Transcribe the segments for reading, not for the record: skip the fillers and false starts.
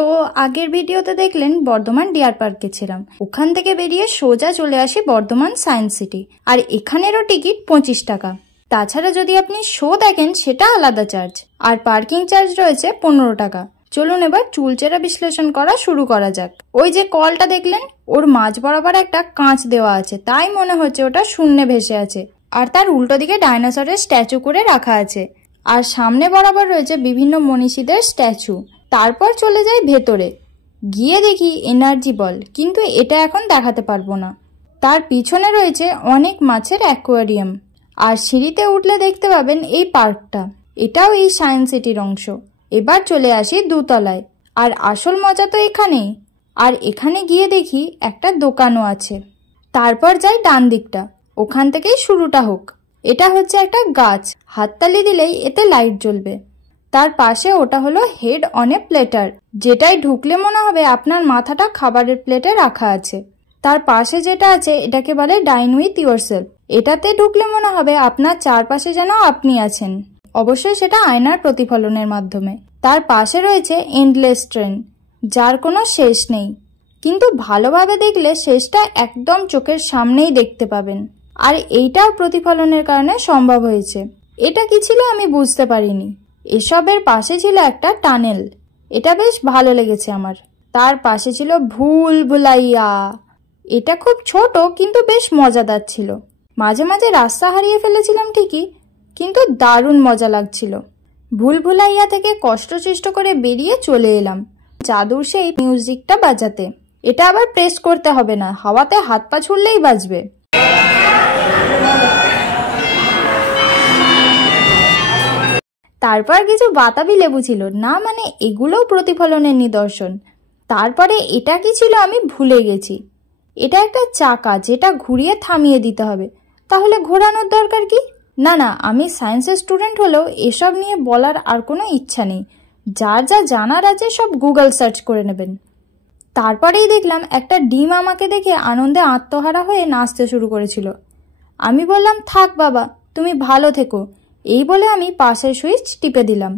তো আগের ভিডিওতে দেখলেন বর্ধমান ডিয়ার পার্কে ছিলাম, ওখান থেকে বেরিয়ে সোজা চলে আসি বর্ধমান সায়েন্স সিটি। আর এখানেরও টিকিট 25 টাকা। তাছাড়া যদি আপনি শো দেখেন সেটা আলাদা চার্জ, আর পার্কিং চার্জ রয়েছে 15 টাকা। চলুন এবার চুলচেরা বিশ্লেষণ করা শুরু করা যাক। ওই যে কলটা দেখলেন, ওর মাঝ বরাবর একটা কাঁচ দেওয়া আছে, তাই মনে হচ্ছে ওটা শূন্যে ভেসে আছে। আর তার উল্টো দিকে ডাইনোসরের স্ট্যাচু করে রাখা আছে, আর সামনে বরাবর রয়েছে বিভিন্ন মনীষীদের স্ট্যাচু। তারপর চলে যাই ভেতরে, গিয়ে দেখি এনার্জি বল, কিন্তু এটা এখন দেখাতে পারবো না। তার পিছনে রয়েছে অনেক মাছের অ্যাকোয়ারিয়াম। আর সিঁড়িতে উঠলে দেখতে পাবেন এই পার্কটা, এটাও এই সায়েন্স সিটির অংশ। এবার চলে আসি দোতলায়, আর আসল মজা তো এখানেই। আর এখানে গিয়ে দেখি একটা দোকানও আছে। তারপর যাই ডান দিকটা, ওখান থেকেই শুরুটা হোক। এটা হচ্ছে একটা গাছ, হাততালি দিলেই এতে লাইট জ্বলবে। তার পাশে ওটা হলো হেড অন এ প্লেটার, যেটাই ঢুকলে মনে হবে আপনার মাথাটা খাবারের প্লেটে রাখা আছে। তার পাশে যেটা আছে এটাকে বলে ডাইন উইথ ইয়োরসেলফ। এটাতে ঢুকলে মনে হবে আপনার চারপাশে যেন আপনি আছেন, অবশ্যই সেটা আয়নার প্রতিফলনের মাধ্যমে। তার পাশে রয়েছে এন্ডলেস ট্রেন, যার কোনো শেষ নেই, কিন্তু ভালোভাবে দেখলে শেষটা একদম চোখের সামনেই দেখতে পাবেন। আর এইটাও প্রতিফলনের কারণে সম্ভব হয়েছে। এটা কি ছিল আমি বুঝতে পারিনি। এসবের পাশে ছিল একটা টানেল, এটা বেশ ভালো লেগেছে আমার। তার পাশে ছিল ভুল ভুলাইয়া, এটা খুব ছোট কিন্তু বেশ মজাদার ছিল। মাঝে মাঝে রাস্তা হারিয়ে ফেলেছিলাম ঠিকই, কিন্তু দারুণ মজা লাগছিল। ভুল ভুলাইয়া থেকে কষ্ট করে বেরিয়ে চলে এলাম জাদুর সেই মিউজিকটা বাজাতে। এটা আবার প্রেস করতে হবে না, হাওয়াতে হাত পা ছুড়লেই বাজবে। তারপর কিছু বাতাবি লেবু ছিল, না মানে এগুলোও প্রতিফলনের নিদর্শন। তারপরে এটা কি ছিল আমি ভুলে গেছি। এটা একটা চাকা, যেটা ঘুরিয়ে থামিয়ে দিতে হবে। তাহলে ঘোরানোর দরকার কি? না না, আমি সায়েন্সের স্টুডেন্ট হলেও এসব নিয়ে বলার আর কোনো ইচ্ছা নেই। যার যা জানার আছে সব গুগল সার্চ করে নেবেন। তারপরেই দেখলাম একটা ডিম আমাকে দেখে আনন্দে আত্মহারা হয়ে নাচতে শুরু করেছিল। আমি বললাম, থাক বাবা, তুমি ভালো থেকো। এই বলে আমি পাশের সুইচ টিপে দিলাম,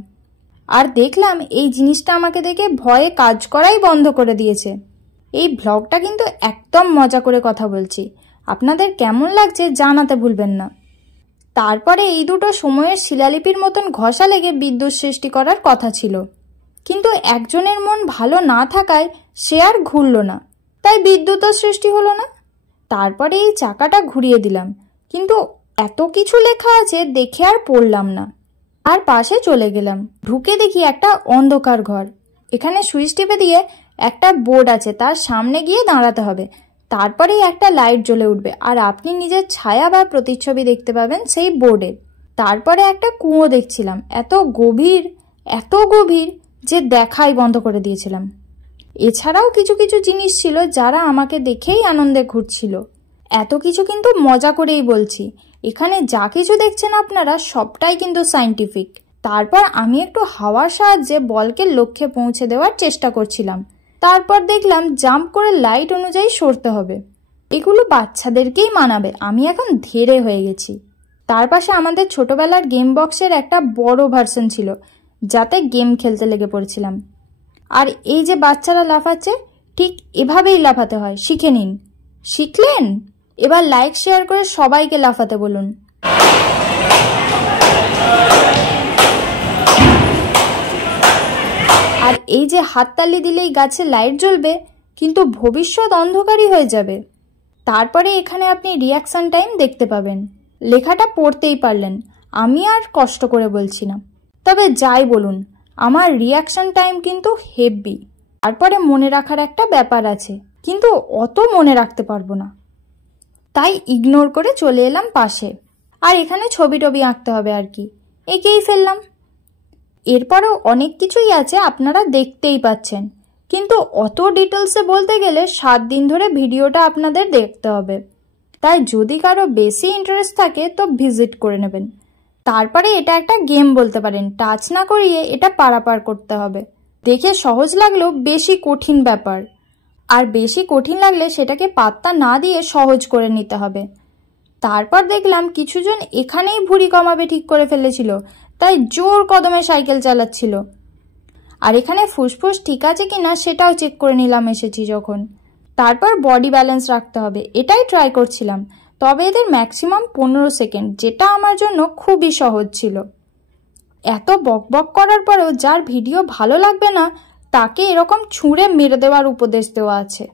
আর দেখলাম এই জিনিসটা আমাকে দেখে ভয়ে কাজ করাই বন্ধ করে দিয়েছে। এই ব্লগটা কিন্তু একদম মজা করে কথা বলছি, আপনাদের কেমন লাগছে জানাতে ভুলবেন না। তারপরে এই দুটো সময়ের শিলালিপির মতন ঘষা লেগে বিদ্যুৎ সৃষ্টি করার কথা ছিল, কিন্তু একজনের মন ভালো না থাকায় সে আর ঘুরল না, তাই বিদ্যুৎও সৃষ্টি হলো না। তারপরে এই চাকাটা ঘুরিয়ে দিলাম, কিন্তু এত কিছু লেখা আছে দেখে আর পড়লাম না। আর পাশে চলে গেলাম, ঢুকে দেখি একটা অন্ধকার ঘর। এখানে সুইচ টিপে দিয়ে একটা বোর্ড আছে, তার সামনে গিয়ে দাঁড়াতে হবে। তারপরেই একটা লাইট জ্বলে উঠবে, আর আপনি নিজের ছায়া বা প্রতিচ্ছবি দেখতে পাবেন সেই বোর্ডে। তারপরে একটা কুয়ো দেখছিলাম, এত গভীর যে দেখাই বন্ধ করে দিয়েছিলাম। এছাড়াও কিছু কিছু জিনিস ছিল যারা আমাকে দেখেই আনন্দে ঘুরছিল। এত কিছু কিন্তু মজা করেই বলছি, এখানে যা কিছু দেখছেন আপনারা সবটাই কিন্তু সায়েন্টিফিক। তারপর আমি একটু হাওয়ার সাহায্যে বলকে লক্ষ্যে পৌঁছে দেওয়ার চেষ্টা করছিলাম। তারপর দেখলাম জাম্প করে লাইট অনুযায়ী সরতে হবে। এগুলো বাচ্চাদেরকেই মানাবে, আমি এখন ধীরে হয়ে গেছি। তার পাশে আমাদের ছোটবেলার গেম বক্সের একটা বড় ভার্সন ছিল, যাতে গেম খেলতে লেগে পড়েছিলাম। আর এই যে বাচ্চারা লাফাচ্ছে, ঠিক এভাবেই লাফাতে হয়, শিখে নিন। শিখলেন? এবার লাইক শেয়ার করে সবাইকে লাফাতে বলুন। আর এই যে হাততালি দিলেই গাছে লাইট জ্বলবে, কিন্তু ভবিষ্যৎ অন্ধকারই হয়ে যাবে। তারপরে এখানে আপনি রিয়াকশন টাইম দেখতে পাবেন। লেখাটা পড়তেই পারলেন, আমি আর কষ্ট করে বলছি না। তবে যাই বলুন, আমার রিয়াকশন টাইম কিন্তু হেভি। তারপরে মনে রাখার একটা ব্যাপার আছে, কিন্তু অত মনে রাখতে পারবো না, তাই ইগনোর করে চলে এলাম পাশে। আর এখানে ছবি টবি আঁকতে হবে আর কি, এঁকেই ফেললাম। এরপরেও অনেক কিছুই আছে, আপনারা দেখতেই পাচ্ছেন, কিন্তু অত ডিটেলসে বলতে গেলে 7 দিন ধরে ভিডিওটা আপনাদের দেখতে হবে। তাই যদি কারো বেশি ইন্টারেস্ট থাকে তো ভিজিট করে নেবেন। তারপরে এটা একটা গেম বলতে পারেন, টাচ না করিয়ে এটা পারাপার করতে হবে। দেখে সহজ লাগলেও বেশি কঠিন ব্যাপার, আর বেশি কঠিন লাগলে সেটাকে পাত্তা না দিয়ে সহজ করে নিতে হবে। তারপর দেখলাম কিছুজন এখানেই ভুঁড়ি কমাবে ঠিক করে ফেলেছিল, তাই জোর কদমে সাইকেল চালাচ্ছিল। আর এখানে ফুসফুস ঠিক আছে কিনা সেটাও চেক করে নিলাম এসেছি যখন। তারপর বডি ব্যালেন্স রাখতে হবে, এটাই ট্রাই করছিলাম। তবে এদের ম্যাক্সিমাম 15 সেকেন্ড, যেটা আমার জন্য খুবই সহজ ছিল। এত বকবক করার পরেও যার ভিডিও ভালো লাগবে না তাকে এরকম ছুঁড়ে মেরে দেওয়ার উপদেশ দেওয়া আছে।